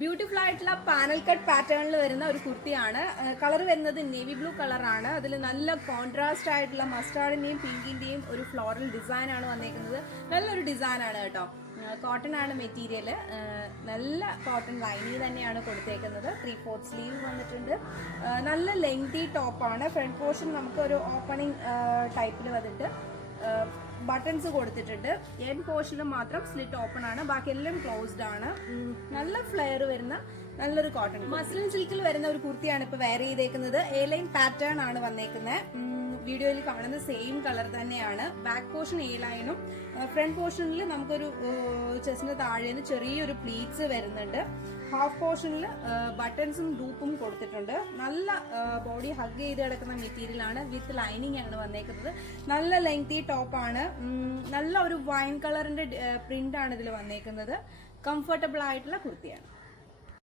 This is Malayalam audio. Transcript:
ബ്യൂട്ടിഫുൾ ആയിട്ടുള്ള പാനൽ കട്ട് പാറ്റേണിൽ വരുന്ന ഒരു കുർത്തിയാണ്. കളർ വരുന്നത് നേവി ബ്ലൂ കളറാണ്. അതിൽ നല്ല കോൺട്രാസ്റ്റ് ആയിട്ടുള്ള മസ്റ്റാർഡിന്റെയും പിങ്കിന്റെയും ഒരു ഫ്ലോറൽ ഡിസൈൻ ആണ് വന്നേക്കുന്നത്. നല്ലൊരു ഡിസൈൻ ആണ് കേട്ടോ. കോട്ടൺ ആണ് മെറ്റീരിയൽ. നല്ല കോട്ടൺ ലൈനിങ് തന്നെയാണ് കൊടുത്തേക്കുന്നത്. 3/4 സ്ലീവ് വന്നിട്ടുണ്ട്. നല്ല ലെങ്തി ടോപ്പാണ്. ഫ്രണ്ട് പോർഷൻ നമുക്ക് ഒരു ഓപ്പണിംഗ് ടൈപ്പിൽ വന്നിട്ട് ബട്ടൺസ് കൊടുത്തിട്ടുണ്ട്. എൻഡ് പോർഷനിൽ മാത്രം സ്ലിറ്റ് ഓപ്പൺ ആണ്, ബാക്കി എല്ലാം ക്ലോസ്ഡ് ആണ്. നല്ല ഫ്ലെയർ വരുന്ന നല്ലൊരു കോട്ടൺ മസ്ലിൻ സിൽക്കിൽ വരുന്ന ഒരു കുർത്തിയാണ് ഇപ്പൊ വെയർ ചെയ്തേക്കുന്നത്. എ ലൈൻ പാറ്റേൺ ആണ് വന്നേക്കുന്നത്. വീഡിയോയിൽ കാണുന്ന സെയിം കളർ തന്നെയാണ്. ബാക്ക് പോർഷൻ എ ലൈനും ഫ്രണ്ട് പോർഷനിൽ നമുക്കൊരു ചെസ്റ്റിന് താഴേന്ന് ചെറിയൊരു പ്ലീറ്റ്സ് വരുന്നുണ്ട്. ഹാഫ് പോർഷനിൽ ബട്ടൺസും ഡൂപ്പും കൊടുത്തിട്ടുണ്ട്. നല്ല ബോഡി ഹഗ് ചെയ്ത് കിടക്കുന്ന മെറ്റീരിയൽ ആണ്. വിത്ത് ലൈനിങ് ആണ് വന്നേക്കുന്നത്. നല്ല ലെങ്തി ടോപ്പാണ്. നല്ല ഒരു വൈൻ കളറിന്റെ പ്രിന്റ് ആണ് ഇതിൽ വന്നേക്കുന്നത്. കംഫർട്ടബിൾ ആയിട്ടുള്ള കുർത്തിയാണ്.